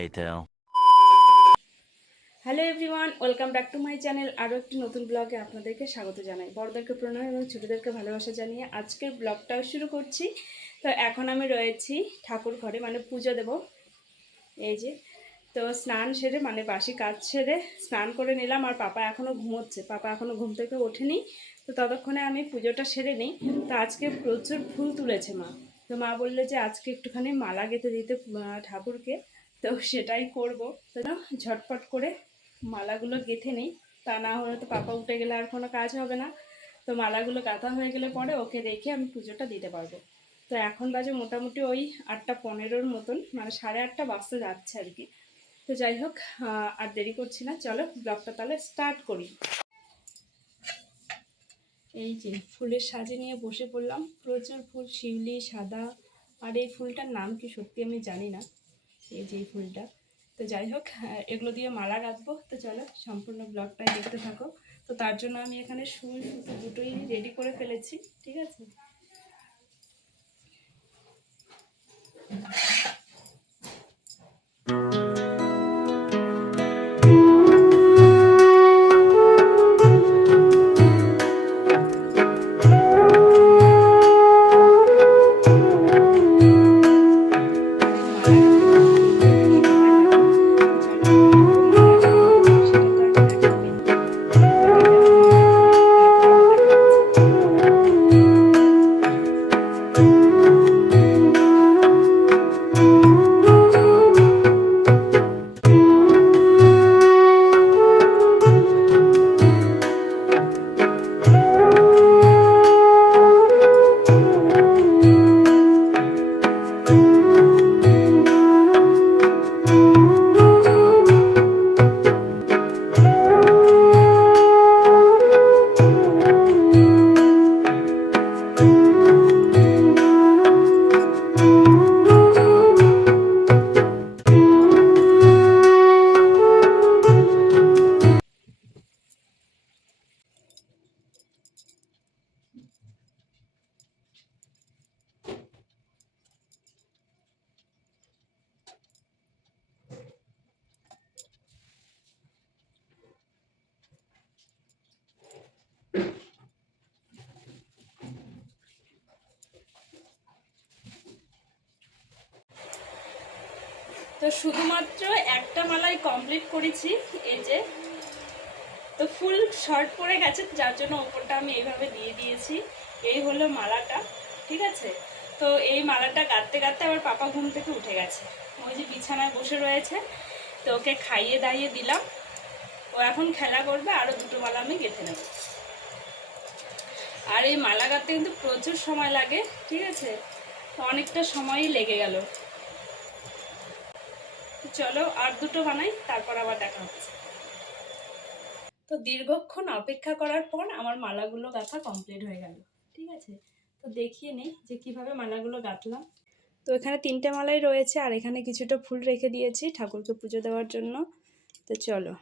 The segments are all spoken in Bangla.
later. Hello everyone, welcome back to my channel. আরও একটি নতুন ব্লগে আপনাদেরকে স্বাগত জানাই। বড়দেরকে প্রণাম এবং ছোটোদেরকে ভালোবাসা জানিয়ে আজকের ব্লগটাও শুরু করছি। তো এখন আমি রয়েছি ঠাকুর ঘরে, মানে পুজো দেব। এই যে, তো স্নান সেরে মানে বাসি কাজ সেরে স্নান করে নিলাম। আর পাপা এখনও ঘুমোচ্ছে, পাপা এখনও ঘুম থেকে ওঠেনি। তো ততক্ষণে আমি পুজোটা সেরে নিই। তো আজকে প্রচুর ফুল তুলেছে মা। তো মা বললে যে আজকে একটুখানি মালা গেঁথে দিতে ঠাকুরকে, তো সেটাই করব। তো ঝটপট করে মালাগুলো গেঁথে নিই, তা না হলে তো পাপা উঠে গেলে আর কোনো কাজ হবে না। তো মালাগুলো গাঁথা হয়ে গেলে পরে ওকে রেখে আমি পুজোটা দিতে পারবো। তো এখন বাজে মোটামুটি ওই 8:15 মতন, মানে 8:30 বাজতে যাচ্ছে আর কি। তো যাই হোক, আর দেরি করছি না, চলো ব্লগটা তাহলে স্টার্ট করি। এই যে ফুলের সাজে নিয়ে বসে পড়লাম, প্রচুর ফুল, শিউলি, সাদা, আর এই ফুলটার নাম কি সত্যি আমি জানি না। এই যে এই ফুলটা, তো যাই হোক এগুলো দিয়ে মালা গাঁথবো। তো চলো সম্পূর্ণ ব্লগটাই দেখতে থাকো। তো তার জন্য আমি এখানে সুই সুতো দুটোই রেডি করে ফেলেছি, ঠিক আছে। তো শুধুমাত্র একটা মালাই কমপ্লিট করেছি, এই যে। তো ফুল শর্ট পড়ে গেছে, যার জন্য ওপরটা আমি এইভাবে দিয়ে দিয়েছি। এই হলো মালাটা, ঠিক আছে। তো এই মালাটা গাঁথতে গাঁথতে আবার পাপা ঘুম থেকে উঠে গেছে, ওই যে বিছানায় বসে রয়েছে। তো ওকে খাইয়ে দাইয়ে দিলাম, ও এখন খেলা করবে। আরও দুটো মালা আমি গেঁথে নেব। আর এই মালা গাঁথতে কিন্তু প্রচুর সময় লাগে, ঠিক আছে। অনেকটা সময়ই লেগে গেল। চলো আর দুটো বানাই, তারপর আবার দেখা হচ্ছে। তো দীর্ঘক্ষণ অপেক্ষা করার পর আমার মালাগুলো গাঁথা কমপ্লিট হয়ে গেল, ঠিক আছে। তো দেখিয়ে নিই যে কিভাবে মালাগুলো গাঁথলাম। তো এখানে 3টে মালাই রয়েছে, আর এখানে কিছুটা ফুল রেখে দিয়েছি ঠাকুরকে পুজো দেওয়ার জন্য। তো চলো,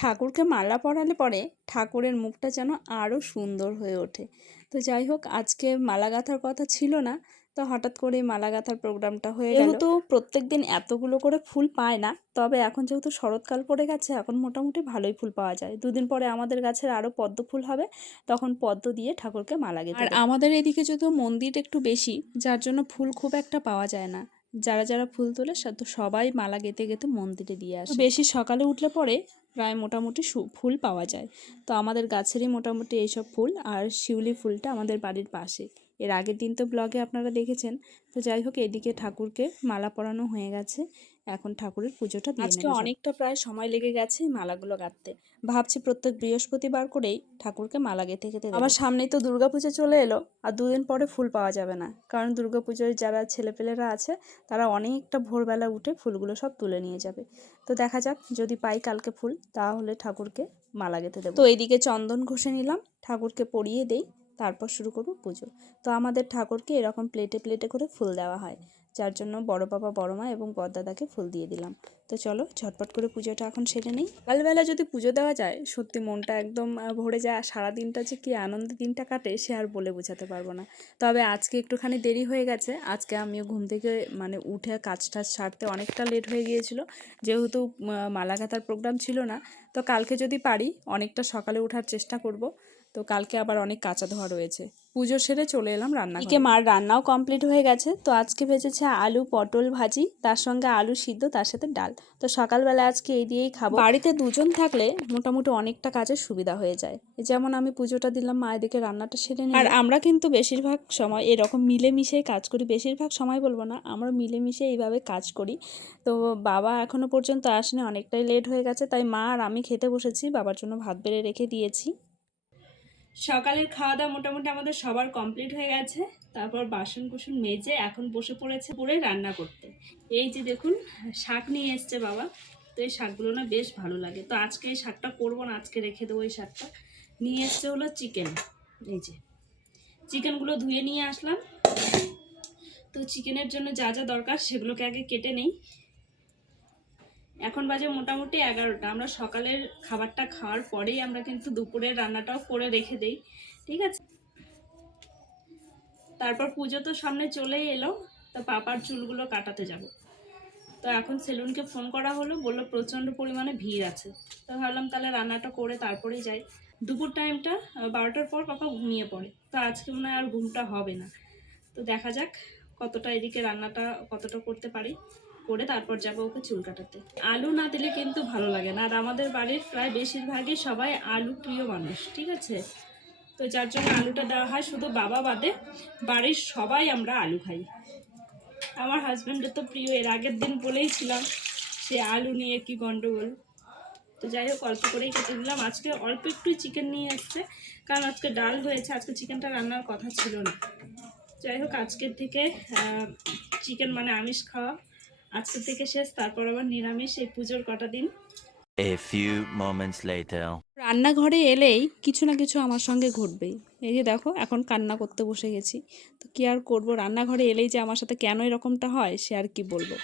ঠাকুরকে মালা পরালে পরে ঠাকুরের মুখটা যেন আরও সুন্দর হয়ে ওঠে। তো যাই হোক, আজকে মালা গাঁথার কথা ছিল না, তো হঠাৎ করে মালা গাঁথার প্রোগ্রামটা হয়ে গেল। তো প্রত্যেক দিন এতগুলো করে ফুল পায় না, তবে এখন যেহেতু শরৎকাল পড়ে গেছে, এখন মোটামুটি ভালোই ফুল পাওয়া যায়। দুদিন পরে আমাদের গাছের আরও পদ্ম ফুল হবে, তখন পদ্ম দিয়ে ঠাকুরকে মালা গেঁথে দেব। আর আমাদের এদিকে যদিও মন্দির একটু বেশি, যার জন্য ফুল খুব একটা পাওয়া যায় না। যারা যারা ফুল তোলে সবাই মালা গেঁথে গেঁথে মন্দিরে দিয়ে আসে। বেশি সকালে উঠলে পরে প্রায় মোটামুটি ফুল পাওয়া যায়। তো আমাদের গাছেরই মোটামুটি এইসব ফুল, আর শিউলি ফুলটা আমাদের বাড়ির পাশে। এর আগের দিন তো ব্লগে আপনারা দেখেছেন। তো যাই হোক, এদিকে ঠাকুরকে মালা পরানো হয়ে গেছে, এখন ঠাকুরের পুজোটা দিয়ে নেব। আজকে অনেকটা প্রায় সময় লেগে গেছে মালাগুলো গাঁথতে। ভাবছি প্রত্যেক বৃহস্পতিবার করেই ঠাকুরকে মালা গেঁথে গেঁথে দেব। আবার সামনেই তো দুর্গাপুজো চলে এলো, আর দুদিন পরে ফুল পাওয়া যাবে না, কারণ দুর্গাপুজোয় যারা ছেলেপেলেরা আছে তারা অনেকটা ভোরবেলা উঠে ফুলগুলো সব তুলে নিয়ে যাবে। তো দেখা যাক, যদি পাই কালকে ফুল, তাহলে ঠাকুরকে মালা গেঁথে দেবো। তো এইদিকে চন্দন ঘষে নিলাম, ঠাকুরকে পরিয়ে দেই, তারপর শুরু করব পুজো। তো আমাদের ঠাকুরকে এরকম প্লেটে প্লেটে করে ফুল দেওয়া হয়, যার জন্য বড় বাবা, বড় মা এবং বড়দাদাকে ফুল দিয়ে দিলাম। তো চলো ঝটপট করে পুজোটা এখন সেরে নিই। সকালবেলা যদি পুজো দেওয়া যায় সত্যি মনটা একদম ভরে যায়। আর সারাদিনটা যে কী আনন্দের দিনটা কাটে সে আর বলে বোঝাতে পারবো না। তবে আজকে একটুখানি দেরি হয়ে গেছে। আজকে আমিও ঘুম থেকে উঠে কাজ টাজ সারতে অনেকটা লেট হয়ে গিয়েছিল, যেহেতু মালা গাঁথার প্রোগ্রাম ছিল না। তো কালকে যদি পারি অনেকটা সকালে ওঠার চেষ্টা করব। তো কালকে আবার অনেক কাঁচা ধোয়া রয়েছে। পুজো সেরে চলে এলাম রান্নাঘরে। এদিকে মার রান্নাও কমপ্লিট হয়ে গেছে। তো আজকে ভেজেছে আলু পটল ভাজি, তার সঙ্গে আলু সিদ্ধ, তার সাথে ডাল। তো সকালবেলা আজকে এই দিয়েই খাবো। বাড়িতে দুজন থাকলে মোটামুটি অনেকটা কাজের সুবিধা হয়ে যায়। যেমন আমি পুজোটা দিলাম, মা এদিকে রান্নাটা সেরে নিল। আর আমরা কিন্তু বেশিরভাগ সময় এরকম মিলেমিশেই কাজ করি। বেশিরভাগ সময় বলবো না, আমরা মিলেমিশে এইভাবে কাজ করি। তো বাবা এখনো পর্যন্ত আসেনি, অনেকটাই লেট হয়ে গেছে। তাই মা আর আমি খেতে বসেছি, বাবার জন্য ভাত বেড়ে রেখে দিয়েছি। সকালের খাওয়া দাওয়া মোটামুটি আমাদের সবার কমপ্লিট হয়ে গেছে। তারপর বাসন কুসন মেজে এখন বসে পড়েছে পুরো রান্না করতে। এই যে দেখুন শাক নিয়ে এসছে বাবা। তো এই শাকগুলো না বেশ ভালো লাগে। তো আজকে এই শাকটা করবো না, আজকে রেখে দেবো। এই শাকটা নিয়ে এসছে হলো চিকেন। এই যে চিকেনগুলো ধুয়ে নিয়ে আসলাম। তো চিকেনের জন্য যা যা দরকার সেগুলোকে আগে কেটে নেই। এখন বাজে মোটামুটি 11টা। আমরা সকালের খাবারটা খাওয়ার পরেই আমরা কিন্তু দুপুরের রান্নাটাও করে রেখে দেই, ঠিক আছে। তারপর পুজো তো সামনে চলেই এলো। তো পাপার চুলগুলো কাটাতে যাব। তো এখন সেলুনকে ফোন করা হলো, বললো প্রচণ্ড পরিমাণে ভিড় আছে। তো ভাবলাম তাহলে রান্নাটা করে তারপরেই যাই। দুপুর টাইমটা 12টার পর পাপা ঘুমিয়ে পড়ে। তো আজকে মনে হয় আর ঘুমটা হবে না। তো দেখা যাক কতটা এদিকে রান্নাটা কতটা করতে পারি, করে তারপর যাবো ওকে চুল কাটাতে। আলু না দিলে কিন্তু ভালো লাগে না। আর আমাদের বাড়ির প্রায় বেশিরভাগই সবাই আলু প্রিয় মানুষ, ঠিক আছে। তো যার জন্য আলুটা দেওয়া হয়, শুধু বাবা বাদে বাড়ির সবাই আমরা আলু খাই। আমার হাজব্যান্ডের তো প্রিয়, এর আগের দিন বলেইছিলাম সে আলু নিয়ে কি গন্ডগোল। তো যাই হোক অল্প করেই কেটে দিলাম। আজকে অল্প একটু চিকেন নিয়ে এসছে, কারণ আজকে ডাল হয়েছে, আজকে চিকেনটা রান্নার কথা ছিল না। যাই হোক আজকের থেকে চিকেন মানে আমিষ খাওয়া আজকের থেকে শেষ। তারপর আবার নিরামিষ এই পুজোর কটা দিন। A few moments later. রান্নাঘরে এলেই কিছু না কিছু আমার সঙ্গে ঘটবেই। এই যে দেখো এখন কান্না করতে বসে গেছি। তো কি আর করব, রান্নাঘরে এলেই যে আমার সাথে কেন এরকমটা হয় সে আর কি বলবো।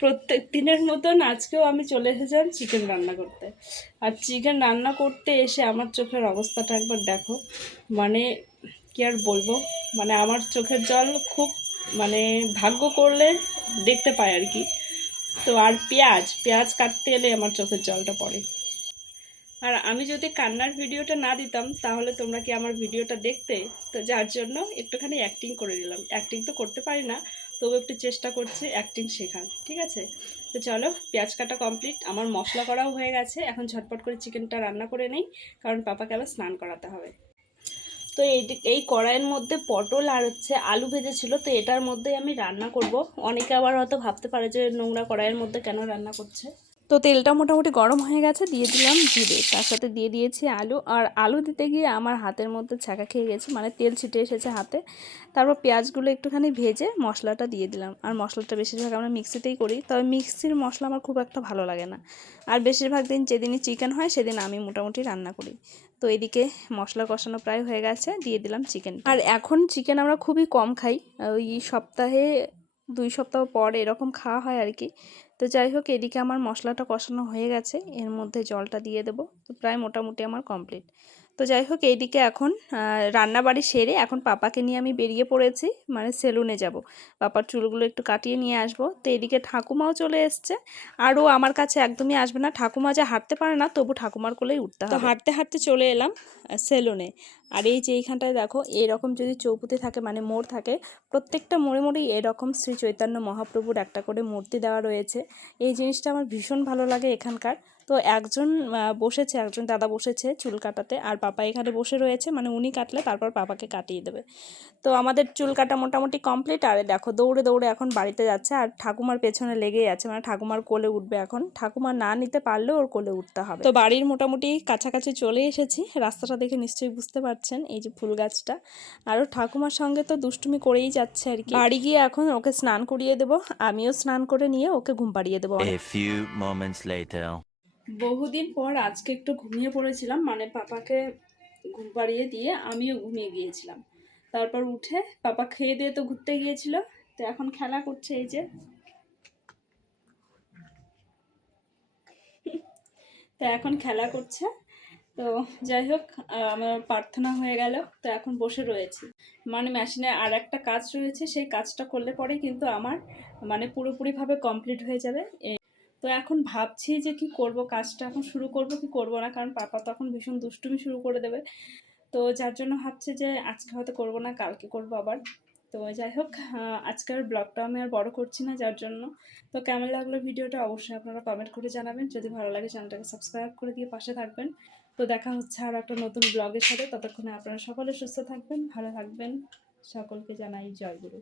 প্রত্যেক দিনের মতন আজকেও আমি চলে এসেছিলাম চিকেন রান্না করতে। আর চিকেন রান্না করতে এসে আমার চোখের অবস্থাটা একবার দেখো। মানে কি আর বলবো, মানে আমার চোখের জল খুব মানে ভাগ্য করলে দেখতে পায় আর কি। তো আর পেঁয়াজ কাটতে এলে আমার চোখের জলটা পড়ে। আর আমি যদি কান্নার ভিডিওটা না দিতাম তাহলে তোমরা কি আমার ভিডিওটা দেখতে? তো যার জন্য একটুখানি অ্যাক্টিং করে দিলাম। অ্যাক্টিং তো করতে পারি না, তবু একটু চেষ্টা করছি অ্যাক্টিং শেখার, ঠিক আছে। তো চলো পেঁয়াজ কাটা কমপ্লিট, আমার মশলা করাও হয়ে গেছে। এখন ঝটপট করে চিকেনটা রান্না করে নেই, কারণ পাপাকে আবার স্নান করাতে হবে। তো এই কড়াইয়ের মধ্যে পটল আর আলু ভেজেছিল, তো এটার মধ্যেই আমি রান্না করব। অনেকে আবার হয়তো ভাবতে পারে যে নোংরা কড়াইয়ের মধ্যে কেন রান্না করছে। তো তেলটা মোটামুটি গরম হয়ে গেছে, দিয়ে দিলাম জিরে, তার সাথে দিয়ে দিয়েছি আলু। আর আলু দিতে গিয়ে আমার হাতের মধ্যে ছ্যাঁকা খেয়ে গেছে, মানে তেল ছিটে এসেছে হাতে। তারপর পেঁয়াজগুলো একটুখানি ভেজে মশলাটা দিয়ে দিলাম। আর মশলাটা বেশিরভাগ আমরা মিক্সিতেই করি, তবে মিক্সির মশলা আমার খুব একটা ভালো লাগে না। আর বেশিরভাগ দিন যেদিনই চিকেন হয় সেদিন আমি মোটামুটি রান্না করি। তো এদিকে মশলা কষানো প্রায় হয়ে গেছে, দিয়ে দিলাম চিকেন। আর এখন চিকেন আমরা খুবই কম খাই, ওই সপ্তাহে 2 সপ্তাহ পর এরকম খাওয়া হয় আর কি। তো যাই হোক এদিকে আমার মশলাটা কষানো হয়ে গেছে, এর মধ্যে জলটা দিয়ে দেবো। তো প্রায় মোটামুটি আমার কমপ্লিট। তো যাই হোক এইদিকে এখন রান্নাবাড়ি সেরে এখন পাপাকে নিয়ে আমি বেরিয়ে পড়েছি, মানে সেলুনে যাব। পাপার চুলগুলো একটু কাটিয়ে নিয়ে আসবো। তো এদিকে ঠাকুমাও চলে এসছে। আরও আমার কাছে একদমই আসবে না, ঠাকুমা যা হাঁটতে পারে না তবু ঠাকুমার কোলেই উঠতে হবে। তো হাঁটতে হাঁটতে চলে এলাম সেলুনে। আর এই যে এইখানটায় দেখো এরকম যদি চৌপতি থাকে মানে মোড় থাকে, প্রত্যেকটা মোড়ে মোড়েই এরকম শ্রী চৈতন্য মহাপ্রভুর একটা করে মূর্তি দেওয়া রয়েছে। এই জিনিসটা আমার ভীষণ ভালো লাগে এখানকার। তো একজন দাদা বসেছে চুল কাটাতে, আর পাপা এখানে বসে রয়েছে, মানে উনি কাটলে তারপর পাপাকে কাটিয়ে দেবে। তো আমাদের চুল কাটা মোটামুটি কমপ্লিট। আর দেখো দৌড়ে দৌড়ে এখন বাড়িতে যাচ্ছে, আর ঠাকুমার পেছনে লেগেই আছে, মানে ঠাকুমার কোলে উঠবে এখন। ঠাকুমা না নিতে পারলেও ওর কোলে উঠতে হবে। তো বাড়ির মোটামুটি কাছাকাছি চলে এসেছি। রাস্তাটা দেখে নিশ্চয়ই বুঝতে পারছেন, এই যে ফুল গাছটা। আর ঠাকুমার সঙ্গে তো দুষ্টুমি করেই যাচ্ছে আর কি। বাড়ি গিয়ে এখন ওকে স্নান করিয়ে দেবো, আমিও স্নান করে নিয়ে ওকে ঘুম পাড়িয়ে দেবো। A few moments later. বহুদিন পর আজকে একটু ঘুমিয়ে পড়েছিলাম, মানে পাপাকে ঘুম পাড়িয়ে দিয়ে আমিও ঘুমিয়ে গিয়েছিলাম। তারপর উঠে পাপা খেয়ে দিয়ে তো ঘুরতে গিয়েছিল, তো এখন খেলা করছে এই যে। তো এখন খেলা করছে। তো যাই হোক, আমার প্রার্থনা হয়ে গেল, তো এখন বসে রয়েছি। মানে মেশিনে আর একটা কাজ রয়েছে, সেই কাজটা করলে পরে কিন্তু আমার মানে পুরোপুরিভাবে কমপ্লিট হয়ে যাবে। তো এখন ভাবছি যে কি করব, কাজটা এখন শুরু করব কি করব না, কারণ পাপা তখন ভীষণ দুষ্টুমি শুরু করে দেবে। তো যার জন্য ভাবছি যে আজকে হয়তো করব না, কালকে করব আবার। তো যাই হোক, আজকের ব্লগটা আমি আর বড় করছি না যার জন্য। তো কেমন লাগলো ভিডিওটা অবশ্যই আপনারা কমেন্ট করে জানাবেন। যদি ভালো লাগে চ্যানেলটাকে সাবস্ক্রাইব করে দিয়ে পাশে থাকবেন। তো দেখা হচ্ছে আর একটা নতুন ব্লগের সাথে। ততক্ষণে আপনারা সকলে সুস্থ থাকবেন, ভালো থাকবেন। সকলকে জানাই জয় গুরু।